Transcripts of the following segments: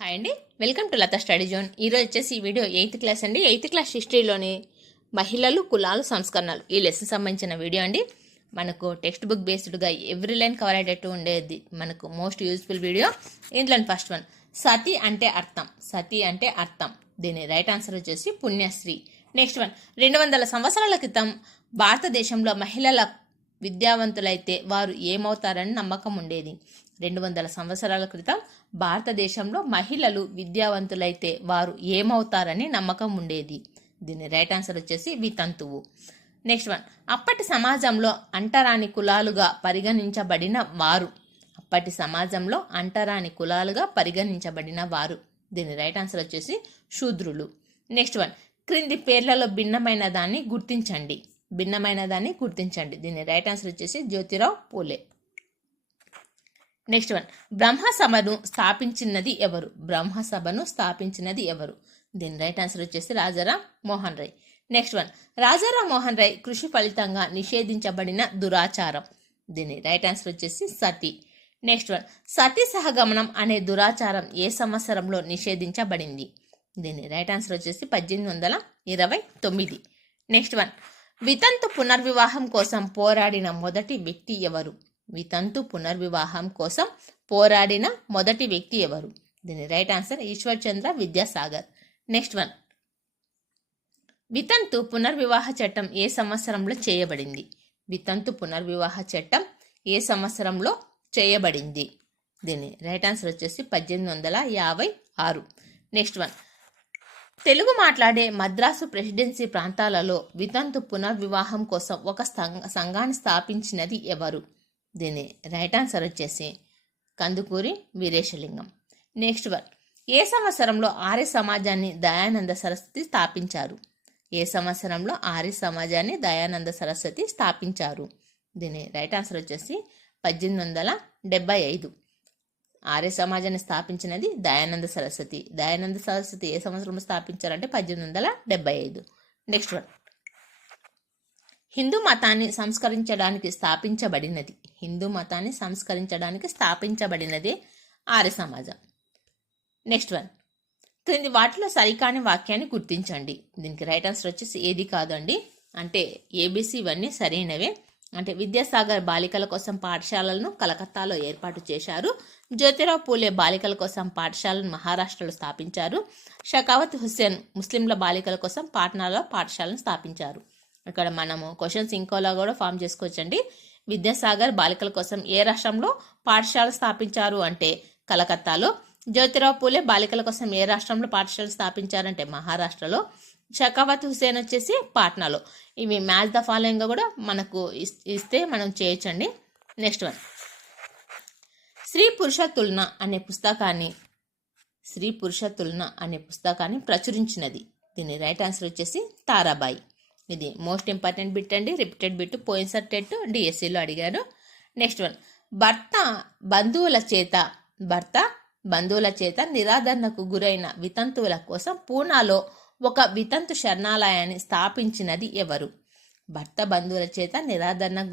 Hi అండి, welcome to Latha study zone. ఈరోజు వచ్చేసి ఈ వీడియో 8th క్లాస్ అండి. 8th క్లాస్ హిస్టరీలోని మహిళలు కులాలు సంస్కరణలు ఈ లెసన్ సంబంధించిన వీడియో అండి. మనకు టెక్స్ట్ బుక్ బేస్డ్గా ఎవ్రీ లైన్ కవర్ అయ్యేటట్టు ఉండేది మనకు మోస్ట్ యూజ్ఫుల్ వీడియో. ఇందులో ఫస్ట్ వన్, సతి అంటే అర్థం. సతి అంటే అర్థం, దీని రైట్ ఆన్సర్ వచ్చేసి పుణ్యశ్రీ. నెక్స్ట్ వన్, 200 సంవత్సరాల క్రితం భారతదేశంలో మహిళల విద్యావంతులైతే వారు ఏమవుతారని నమ్మకం ఉండేది. 200 సంవత్సరాల క్రితం భారతదేశంలో మహిళలు విద్యావంతులైతే వారు ఏమవుతారని నమ్మకం ఉండేది. దీని రైట్ ఆన్సర్ వచ్చేసి వితంతువు. నెక్స్ట్ వన్, అప్పటి సమాజంలో అంటరాని కులాలుగా పరిగణించబడిన వారు. అప్పటి సమాజంలో అంటరాని కులాలుగా పరిగణించబడిన వారు. దీని రైట్ ఆన్సర్ వచ్చేసి శూద్రులు. నెక్స్ట్ వన్, క్రింది పేర్లలో భిన్నమైన దాన్ని గుర్తించండి. భిన్నమైన దాన్ని గుర్తించండి. దీని రైట్ ఆన్సర్ వచ్చేసి జ్యోతిరావు పూలే. నెక్స్ట్ వన్, బ్రహ్మసభను స్థాపించినది ఎవరు? బ్రహ్మసభను స్థాపించినది ఎవరు? దీని రైట్ ఆన్సర్ వచ్చేసి రాజారాం మోహన్ రాయ్. నెక్స్ట్ వన్, రాజారాం మోహన్ రాయ్ కృషి ఫలితంగా నిషేధించబడిన దురాచారం. దీని రైట్ ఆన్సర్ వచ్చేసి సతి. నెక్స్ట్ వన్, సతీ సహగమనం అనే దురాచారం ఏ సంవత్సరంలో నిషేధించబడింది? దీని రైట్ ఆన్సర్ వచ్చేసి 1829. నెక్స్ట్ వన్, వితంతు పునర్వివాహం కోసం పోరాడిన మొదటి వ్యక్తి ఎవరు? వితంతు పునర్వివాహం కోసం పోరాడిన మొదటి వ్యక్తి ఎవరు? దీని రైట్ ఆన్సర్ ఈశ్వర్ చంద్ర విద్యాసాగర్. నెక్స్ట్ వన్, వితంతు పునర్వివాహ చట్టం ఏ సంవత్సరంలో చేయబడింది? వితంతు పునర్వివాహ చట్టం ఏ సంవత్సరంలో చేయబడింది? దీని రైట్ ఆన్సర్ వచ్చేసి 1856. నెక్స్ట్ వన్, తెలుగు మాట్లాడే మద్రాసు ప్రెసిడెన్సీ ప్రాంతాలలో వితంతు పునర్వివాహం కోసం ఒక సంఘాన్ని స్థాపించినది ఎవరు? దీని రైట్ ఆన్సర్ వచ్చేసి కందుకూరి వీరేశలింగం. నెక్స్ట్ వన్, ఏ సంవత్సరంలో ఆర్య సమాజాన్ని దయానంద సరస్వతి స్థాపించారు? ఏ సంవత్సరంలో ఆర్య సమాజాన్ని దయానంద సరస్వతి స్థాపించారు? దీని రైట్ ఆన్సర్ వచ్చేసి 1875. ఆర్య సమాజాన్ని స్థాపించినది దయానంద సరస్వతి. దయానంద సరస్వతి ఏ సంవత్సరంలో స్థాపించారంటే 1875. నెక్స్ట్ వన్, హిందూ మతాన్ని సంస్కరించడానికి స్థాపించబడినది. హిందూ మతాన్ని సంస్కరించడానికి స్థాపించబడినదే ఆర్య సమాజం. నెక్స్ట్ వన్, క్రింది వాటిలో సరికాని వాక్యాన్ని గుర్తించండి. దీనికి రైట్ ఆన్సర్ వచ్చేసి ఏది కాదండి, అంటే ఏబిసి ఇవన్నీ సరైనవే. అంటే విద్యాసాగర్ బాలికల కోసం పాఠశాలలను కలకత్తాలో ఏర్పాటు చేశారు. జ్యోతిరావు పూలే బాలికల కోసం పాఠశాలను మహారాష్ట్రలో స్థాపించారు. షకావత్ హుస్సేన్ ముస్లింల బాలికల కోసం పాట్నాలో పాఠశాలను స్థాపించారు. ఇక్కడ మనము క్వశ్చన్స్ ఇంకోలా కూడా ఫామ్ చేసుకోవచ్చండి. విద్యాసాగర్ బాలికల కోసం ఏ రాష్ట్రంలో పాఠశాల స్థాపించారు అంటే కలకత్తాలో. జ్యోతిరావు పూలే బాలికల కోసం ఏ రాష్ట్రంలో పాఠశాల స్థాపించారంటే మహారాష్ట్రలో. షకావత్ హుస్సేన్ వచ్చేసి పాట్నాలో. ఇవి మ్యాచ్ ద ఫాలోయింగ్ కూడా మనకు ఇస్తే మనం చేయొచ్చండి. నెక్స్ట్ వన్, స్త్రీ పురుష తులన అనే పుస్తకాన్ని ప్రచురించినది. దీని రైట్ ఆన్సర్ వచ్చేసి తారాబాయి. ఇది మోస్ట్ ఇంపార్టెంట్ బిట్ అండి, రిపీటెడ్ బిట్. పోయినసారి టెట్ డిఎస్సిలో అడిగారు. నెక్స్ట్ వన్, భర్త బంధువుల చేత నిరాదరణకు గురైన వితంతువుల కోసం పూనాలో ఒక వితంతు శరణాలయాన్ని స్థాపించినది ఎవరు? భర్త బంధువుల చేత నిరాదరణకు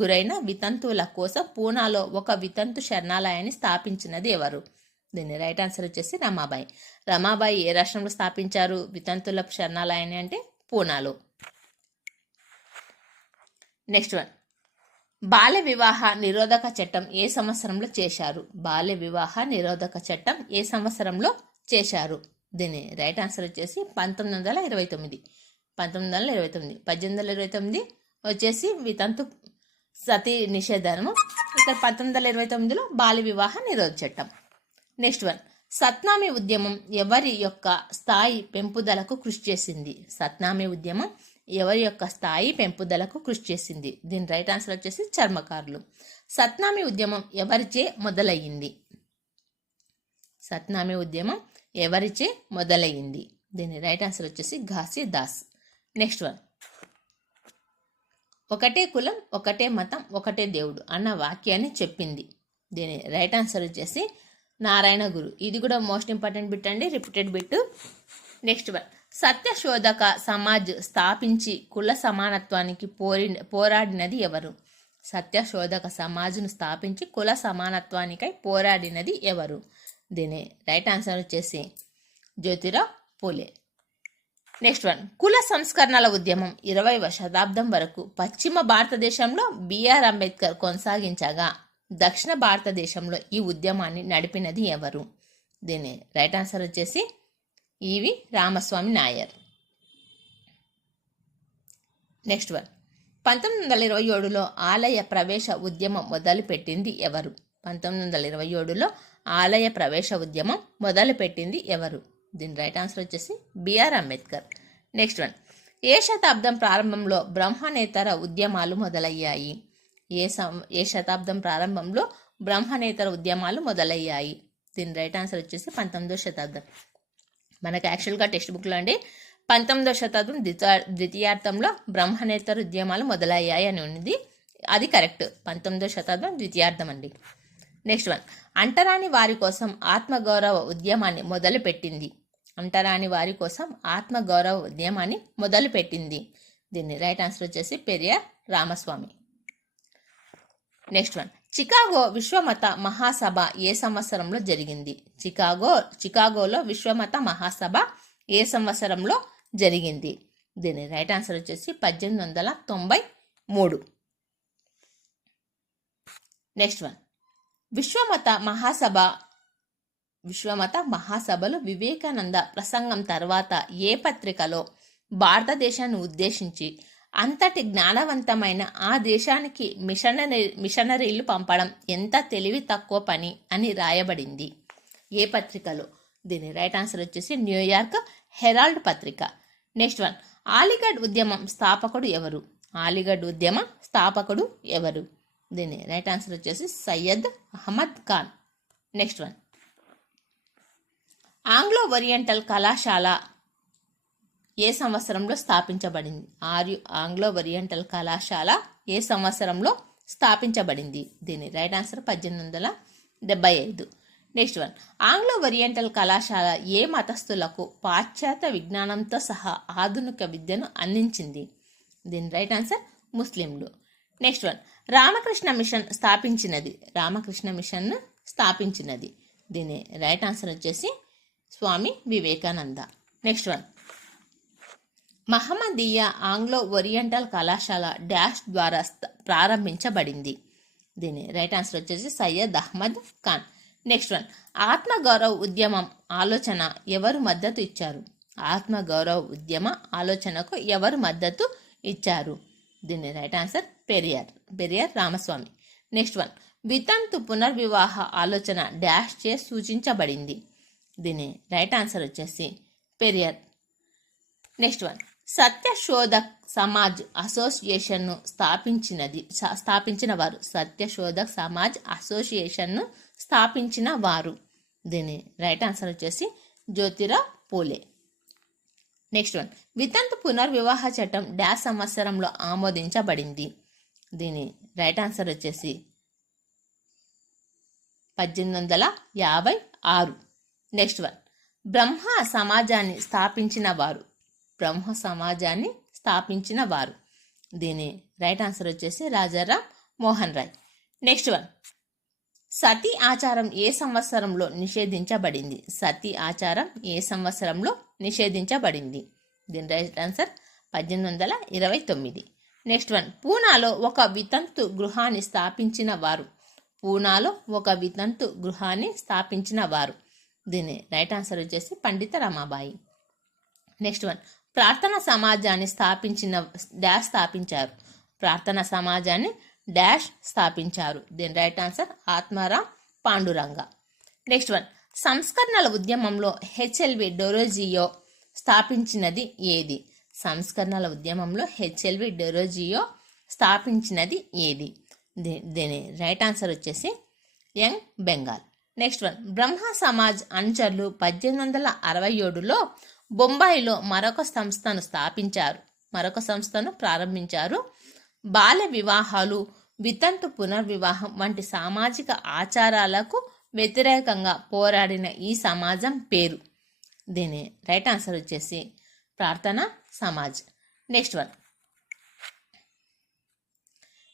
గురైన వితంతువుల కోసం పూనాలో ఒక వితంతు శరణాలయాన్ని స్థాపించినది ఎవరు? దీని రైట్ ఆన్సర్ వచ్చేసి రమాబాయి. రమాబాయి ఏ రాష్ట్రంలో స్థాపించారు వితంతుల శరణాలయాన్ని అంటే పూనాలో. నెక్స్ట్ వన్, బాల్య వివాహ నిరోధక చట్టం ఏ సంవత్సరంలో చేశారు? బాల్య వివాహ నిరోధక చట్టం ఏ సంవత్సరంలో చేశారు? దీని రైట్ ఆన్సర్ వచ్చేసి 1929. 1829 వచ్చేసి వితంతు సతీ నిషేధము. ఇక్కడ 1929లో బాల్య వివాహ నిరోధక చట్టం. నెక్స్ట్ వన్, సత్నామి ఉద్యమం ఎవరి యొక్క స్థాయి పెంపుదలకు కృషి చేసింది? సత్నామి ఉద్యమం ఎవరి యొక్క స్థాయి పెంపుదలకు కృషి చేసింది? దీని రైట్ ఆన్సర్ వచ్చేసి చర్మకారులు. సత్నామి ఉద్యమం ఎవరిచే మొదలయ్యింది? సత్నామి ఉద్యమం ఎవరిచే మొదలయ్యింది? దీని రైట్ ఆన్సర్ వచ్చేసి ఘాసీదాస్. నెక్స్ట్ వన్, ఒకటే కులం ఒకటే మతం ఒకటే దేవుడు అన్న వాక్యాన్ని చెప్పింది. దీని రైట్ ఆన్సర్ వచ్చేసి నారాయణ గురు. ఇది కూడా మోస్ట్ ఇంపార్టెంట్ బిట్ అండి, repeated bit. Next one, Satyashodhak Samaj స్థాపించి కుల సమానత్వానికి పోరాడినది ఎవరు? సత్యశోధక సమాజ్ను స్థాపించి కుల సమానత్వానికై పోరాడినది ఎవరు? దీని రైట్ ఆన్సర్ వచ్చేసి జ్యోతిరావు పూలే. నెక్స్ట్ వన్, కుల సంస్కరణల ఉద్యమం 20వ శతాబ్దం వరకు పశ్చిమ భారతదేశంలో బిఆర్ అంబేద్కర్ కొనసాగించగా దక్షిణ భారతదేశంలో ఈ ఉద్యమాన్ని నడిపినది ఎవరు? దీని రైట్ ఆన్సర్ వచ్చేసి ఈవి రామస్వామి నాయర్. నెక్స్ట్ వన్, 1927లో ఆలయ ప్రవేశ ఉద్యమం మొదలుపెట్టింది ఎవరు? 1927లో ఆలయ ప్రవేశ ఉద్యమం మొదలుపెట్టింది ఎవరు? దీని రైట్ ఆన్సర్ వచ్చేసి బిఆర్ అంబేద్కర్. నెక్స్ట్ వన్, ఏ శతాబ్దం ప్రారంభంలో బ్రహ్మనేతర ఉద్యమాలు మొదలయ్యాయి? ఏ శతాబ్దం ప్రారంభంలో బ్రహ్మనేతర ఉద్యమాలు మొదలయ్యాయి? దీని రైట్ ఆన్సర్ వచ్చేసి 19వ శతాబ్దం. మనకు యాక్చువల్గా టెక్స్ట్ బుక్లో అండి 19వ శతాబ్దం ద్వితీయార్థంలో బ్రహ్మనేతర ఉద్యమాలు మొదలయ్యాయి అని ఉంది. అది కరెక్ట్, 19వ శతాబ్దం ద్వితీయార్థం అండి. నెక్స్ట్ వన్, అంటరాని వారి కోసం ఆత్మగౌరవ ఉద్యమాన్ని మొదలుపెట్టింది. అంటరాని వారి కోసం ఆత్మగౌరవ ఉద్యమాన్ని మొదలుపెట్టింది. దీన్ని రైట్ ఆన్సర్ వచ్చేసి Periyar Ramaswamy. Next one, Chicago విశ్వమత మహాసభ ఏ సంవత్సరంలో జరిగింది? చికాగోలో విశ్వమత మహాసభ ఏ సంవత్సరంలో జరిగింది? దీని రైట్ ఆన్సర్ వచ్చేసి 1893. నెక్స్ట్ వన్, విశ్వమత మహాసభలో వివేకానంద ప్రసంగం తర్వాత ఏ పత్రికలో భారతదేశాన్ని ఉద్దేశించి అంతటి జ్ఞానవంతమైన ఆ దేశానికి మిషనరీలు పంపడం ఎంత తెలివి తక్కువ పని అని రాయబడింది? ఏ పత్రికలో? దీని రైట్ ఆన్సర్ వచ్చేసి న్యూయార్క్ హెరాల్డ్ పత్రిక. నెక్స్ట్ వన్, అలీగఢ్ ఉద్యమం స్థాపకుడు ఎవరు? అలీగఢ్ ఉద్యమ స్థాపకుడు ఎవరు? దీని రైట్ ఆన్సర్ వచ్చేసి Syed Ahmad Khan. Next one, Anglo oriental కళాశాల ఏ సంవత్సరంలో స్థాపించబడింది? ఆంగ్లో ఓరియంటల్ కళాశాల ఏ సంవత్సరంలో స్థాపించబడింది? దీని right answer 1875. Next one, Anglo oriental కళాశాల ఏ మతస్థులకు పాశ్చాత్య విజ్ఞానంతో సహా ఆధునిక విద్యను అందించింది? దీని రైట్ ఆన్సర్ ముస్లింలు. నెక్స్ట్ వన్, రామకృష్ణ మిషన్ స్థాపించినది. దీని రైట్ ఆన్సర్ వచ్చేసి స్వామి వివేకానంద. నెక్స్ట్ వన్, మహమ్మదీయ ఆంగ్లో ఓరియంటల్ కళాశాల డాష్ ద్వారా ప్రారంభించబడింది. దీని రైట్ ఆన్సర్ వచ్చేసి సయ్యద్ అహ్మద్ ఖాన్. నెక్స్ట్ వన్, ఆత్మగౌరవ ఉద్యమం ఆలోచన ఎవరు మద్దతు ఇచ్చారు? ఆత్మగౌరవ ఉద్యమ ఆలోచనకు ఎవరు మద్దతు ఇచ్చారు? దీని right answer Periyar Ramaswamy. Next one, వితంతు పునర్వివాహ ఆలోచన డాష్ చే సూచించబడింది. దీని రైట్ ఆన్సర్ వచ్చేసి పెరియార్. నెక్స్ట్ వన్, సత్యశోధక్ సమాజ్ అసోసియేషన్ను స్థాపించిన వారు? సత్యశోధక్ సమాజ్ అసోసియేషన్ను స్థాపించిన వారు? దీని రైట్ ఆన్సర్ వచ్చేసి జ్యోతిరావు పూలే. నెక్స్ట్ వన్, వితంతు పునర్వివాహ చట్టం డాష్ సంవత్సరంలో ఆమోదించబడింది? దీని రైట్ ఆన్సర్ వచ్చేసి 1856. నెక్స్ట్ వన్, బ్రహ్మ సమాజాన్ని స్థాపించిన వారు? దీని రైట్ ఆన్సర్ వచ్చేసి రాజారాం మోహన్ రాయ్. నెక్స్ట్ వన్, సతీ ఆచారం ఏ సంవత్సరంలో నిషేధించబడింది? సతీ ఆచారం ఏ సంవత్సరంలో నిషేధించబడింది? దీని రైట్ ఆన్సర్ 1829. నెక్స్ట్ వన్, పూనాలో ఒక వితంతు గృహాన్ని స్థాపించిన వారు? దీని రైట్ ఆన్సర్ వచ్చేసి పండిత రమాబాయి. నెక్స్ట్ వన్, ప్రార్థనా సమాజాన్ని స్థాపించారు? ప్రార్థనా సమాజాన్ని డాష్ స్థాపించారు? దీని right answer Atmaram Panduranga. Next one, సంస్కరణల ఉద్యమంలో హెచ్ఎల్వి డొరోజియో స్థాపించినది ఏది? సంస్కరణల ఉద్యమంలో హెచ్ఎల్వి డొరోజియో స్థాపించినది ఏది? దీని రైట్ ఆన్సర్ వచ్చేసి యంగ్ బెంగాల్. నెక్స్ట్ వన్, బ్రహ్మ సమాజ్ అనుచరులు 1867లో బొంబాయిలో మరొక సంస్థను ప్రారంభించారు. బాల్య వివాహాలు, వితంతు పునర్వివాహం వంటి సామాజిక ఆచారాలకు వ్యతిరేకంగా పోరాడిన ఈ సమాజం పేరు? దీని రైట్ ఆన్సర్ వచ్చేసి ప్రార్థనా సమాజ్. నెక్స్ట్ వన్,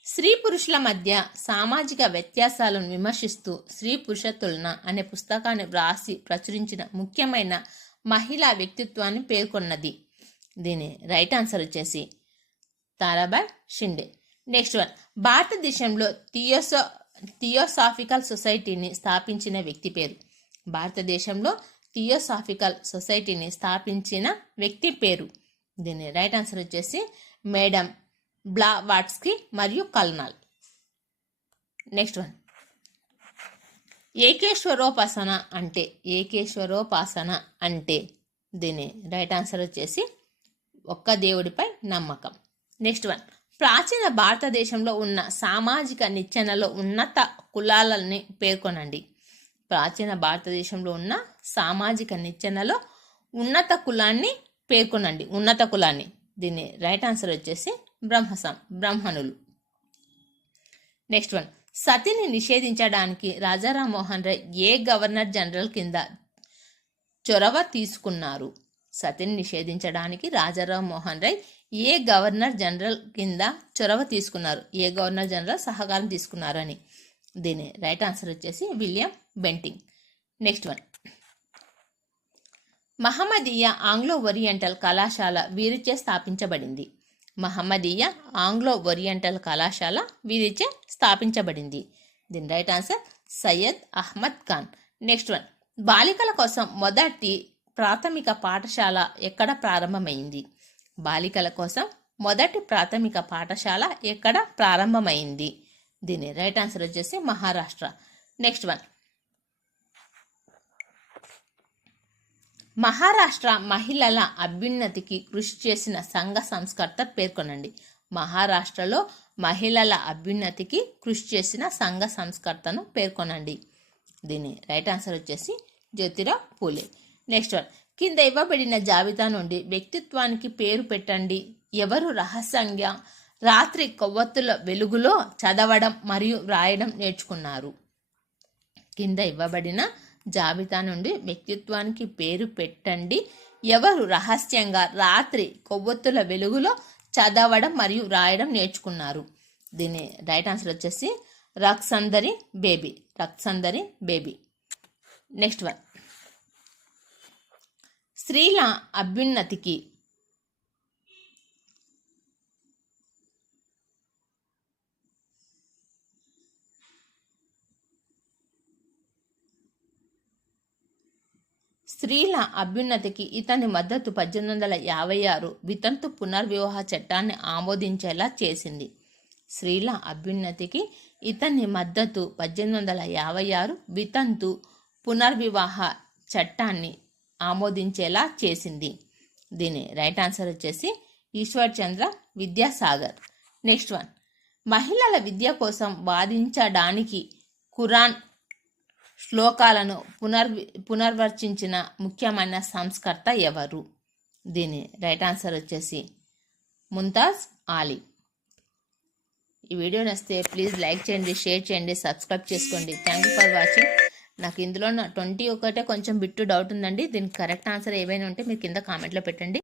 స్త్రీ పురుషుల మధ్య సామాజిక వ్యత్యాసాలను విమర్శిస్తూ స్త్రీ పురుష తులన అనే పుస్తకాన్ని వ్రాసి ప్రచురించిన ముఖ్యమైన మహిళా వ్యక్తిత్వాన్ని పేర్కొన్నది. దీని రైట్ ఆన్సర్ వచ్చేసి తారాబాయ్ షిండే. నెక్స్ట్ వన్, భారతదేశంలో థియోసాఫికల్ సొసైటీని స్థాపించిన వ్యక్తి పేరు. భారతదేశంలో థియోసాఫికల్ సొసైటీని స్థాపించిన వ్యక్తి పేరు. దీని రైట్ ఆన్సర్ వచ్చేసి మేడం బ్లావాట్స్కీ మరియు కల్నాల్. నెక్స్ట్ వన్, ఏకేశ్వరోపాసన అంటే దీని రైట్ ఆన్సర్ వచ్చేసి ఒక్క దేవుడిపై నమ్మకం. నెక్స్ట్ వన్, ప్రాచీన భారతదేశంలో ఉన్న సామాజిక నిచ్చెనలో ఉన్నత కులాలని పేర్కొనండి. ప్రాచీన భారతదేశంలో ఉన్న సామాజిక నిచ్చెనలో ఉన్నత కులాన్ని పేర్కొనండి. ఉన్నత కులాన్ని. దీని రైట్ ఆన్సర్ వచ్చేసి బ్రాహ్మణులు. నెక్స్ట్ వన్, సతిని నిషేధించడానికి రాజారాం మోహన్ రాయ్ ఏ గవర్నర్ జనరల్ కింద చొరవ తీసుకున్నారు? సతిని నిషేధించడానికి రాజారాం మోహన్ రాయ్ ఏ గవర్నర్ జనరల్ కింద చొరవ తీసుకున్నారు? ఏ గవర్నర్ జనరల్ సహకారం తీసుకున్నారు అని. దీని రైట్ ఆన్సర్ వచ్చేసి విలియం బెంటింగ్. నెక్స్ట్ వన్, మహమ్మదీయ ఆంగ్లో ఓరియంటల్ కళాశాల వీరిచే స్థాపించబడింది. మహమ్మదీయ ఆంగ్లో ఓరియంటల్ కళాశాల వీరిచే స్థాపించబడింది. దీని right answer Syed Ahmad Khan. Next one, బాలికల కోసం మొదటి ప్రాథమిక పాఠశాల ఎక్కడ ప్రారంభమైంది? బాలికల కోసం మొదటి ప్రాథమిక పాఠశాల ఎక్కడ ప్రారంభమైంది? దీని రైట్ ఆన్సర్ వచ్చేసి మహారాష్ట్ర. నెక్స్ట్ వన్, మహారాష్ట్ర మహిళల అభ్యున్నతికి కృషి చేసిన సంఘ సంస్కర్త పేర్కొనండి. మహారాష్ట్రలో మహిళల అభ్యున్నతికి కృషి చేసిన సంఘ సంస్కర్తను పేర్కొనండి. దీని రైట్ ఆన్సర్ వచ్చేసి జ్యోతిరావు పూలే. నెక్స్ట్ వన్, కింద ఇవ్వబడిన జాబితా నుండి వ్యక్తిత్వానికి పేరు పెట్టండి. ఎవరు రహస్యంగా రాత్రి కొవ్వొత్తుల వెలుగులో చదవడం మరియు వ్రాయడం నేర్చుకున్నారు? కింద ఇవ్వబడిన జాబితా నుండి వ్యక్తిత్వానికి పేరు పెట్టండి. ఎవరు రహస్యంగా రాత్రి కొవ్వొత్తుల వెలుగులో చదవడం మరియు వ్రాయడం నేర్చుకున్నారు? దీని రైట్ ఆన్సర్ వచ్చేసి రక్సందరి బేబీ. నెక్స్ట్ వన్, స్త్రీల అభ్యున్నతికి ఇతని మద్దతు 1856 వితంతు పునర్వివాహ చట్టాన్ని ఆమోదించేలా చేసింది. స్త్రీల అభ్యున్నతికి ఇతని మద్దతు 1856 వితంతు పునర్వివాహ చట్టాన్ని ఆమోదించేలా చేసింది. దీని రైట్ ఆన్సర్ వచ్చేసి ఈశ్వర్ చంద్ర విద్యాసాగర్. నెక్స్ట్ వన్, మహిళల విద్య కోసం వాదించడానికి ఖురాన్ శ్లోకాలను పునర్వచించిన ముఖ్యమైన సంస్కర్త ఎవరు? దీని రైట్ ఆన్సర్ వచ్చేసి ముంతాజ్ ఆలీ. ఈ వీడియో నచ్చితే ప్లీజ్ లైక్ చేయండి, షేర్ చేయండి, సబ్స్క్రైబ్ చేసుకోండి. Thank you for watching. నాకు ఇందులో 21 కొంచెం బిట్టు డౌట్ ఉందండి. దీనికి కరెక్ట్ ఆన్సర్ ఏవైనా ఉంటే మీరు కింద కామెంట్లో పెట్టండి.